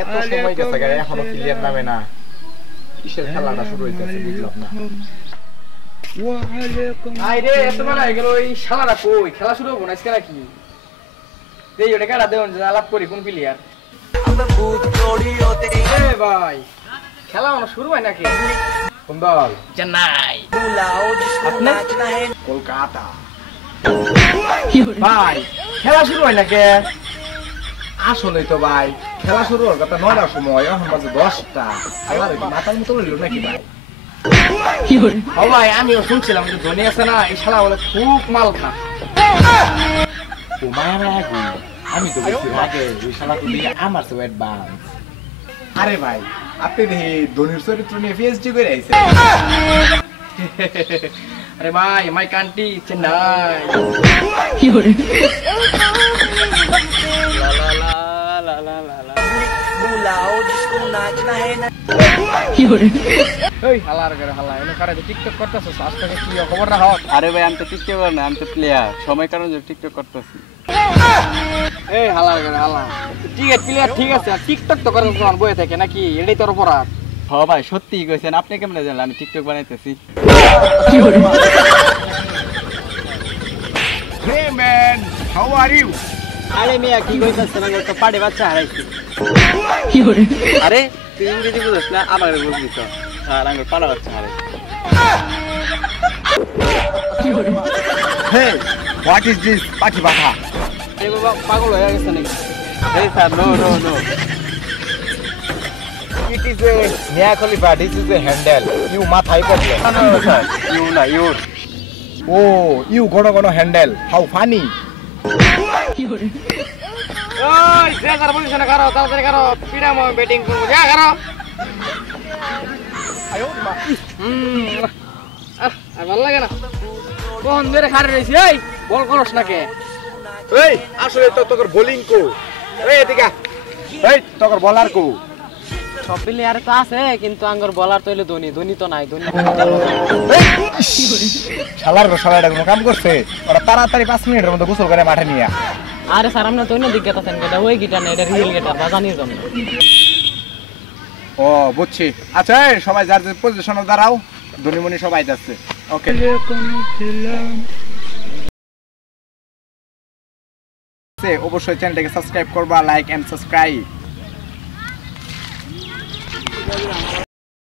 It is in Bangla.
এত সময় গেছে গায়ে এখনো প্লেয়ার নামে না কিসের খেলাটা শুরু হইতেছে বুঝলাম না আইরে এত বেলা হয়ে গেল এই শালারা কই খেলা শুরু হবো না আজকে নাকি দেই ওটা কাটা দেন আলাপ করি কোন প্লেয়ার ভাই খেলা মানে শুরু হয় নাকি কোন দল চেন্নাই কলকাতা ভাই খেলা শুরু হয় নাকি আসলে তো ভাই খেলা শুরু হওয়ার কথা 9টার সময় এখন বাজে 10টা আল্লাহ রে মাথার মতো লইল নাকি ভাই ও ভাই আমিও শুনছিলাম যে ধোনি আছে না এই শালা বলে খুব মাল খা ও মারা গো আমি তো বলছি আগে ওই শালা তো দিকে আমার সে অ্যাডভান্স আরে ভাই আপনি দেখি ধোনির চরিত্র নিয়ে পিএইচডি করে আইছেন अरे भाई माय कांटी चेन्नई কি হরে লা লা লা লা লা লা বুলাও जिसको नाचना है ना কি হরে এই হালার করে হালা এনে করে টিকটক করতেছস আজ থেকে কি খবর না হট আরে ভাই আমি তো টিকটকার না আমি তো প্লেয়ার সময় কারণে যে টিকটক করতেছি এই হালার করে হালা ঠিক আছে প্লেয়ার ঠিক আছে টিকটক তো করতেছ আর বইয়ে থেকে নাকি এটাই তোর অপরাধ হ্যাঁ ভাই সত্যিই কইছেন আপনি কেমনে জানলেন আমি টিকটক বানাইতেছি Hey man, how are you? আরে মিয়া কি কইতাছেন আমি তো পাড়ে বাচ্চা হারাইছি কি হরে আরে তুই ইংরেজি বুঝছ না আমার বুঝবি তো আর আমি পাড়া বাচ্চা হারাইছি কি হরে Hey, what is this? পাটি বাটা আরে বাবা পাগল হয়ে গেছে নাকি এই sir no It is a Mia Khalifa. This is a handle. You mathai problem. No, sir. You na you. Oh, you gono handle. How funny. ওই সেজার পজিশনে করো তাড়াতাড়ি করো পিডামো ব্যাটিং করব যা করো আয়ো মা আর ভালো লাগে না কোন ধরে খাড়ে রইছি এই বল করছ না কে এই আসলে তো তোর বোলিং কো এই এদিকে এই তোর বলার কো সব প্লেয়ার তো আছে কিন্তু আঙ্গর বলার তো হইলো ধোনি তো নাই ধোনি শালাটা কোনো কাম করছে ওরা তাড়াতাড়ি 5 মিনিটের মধ্যে গোসল করে মাঠে নিয়ে আরে স্যার আমরা তো অন্য দিকে গেতাছেন এটা ওই গিটার না এটা রিয়েল গিটার বাজানির জন্য ও বুঝছি আচ্ছা সবাই যার যার পজিশনে দাঁড়াও ধনিমনি সবাই যাচ্ছে ওকে অবশ্যই চ্যানেলটাকে সাবস্ক্রাইব করবা লাইক এন্ড সাবস্ক্রাইব